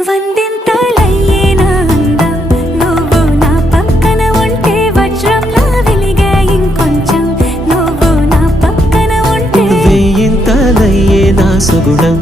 వందింతలయ్యేనా అందం నువ్వు నా పక్కన ఉంటే వజ్రంలా వెలిగే ఇంకొంచెం నువ్వు నా పక్కన ఉంటే వేయింతలయ్యేనా సుగుణం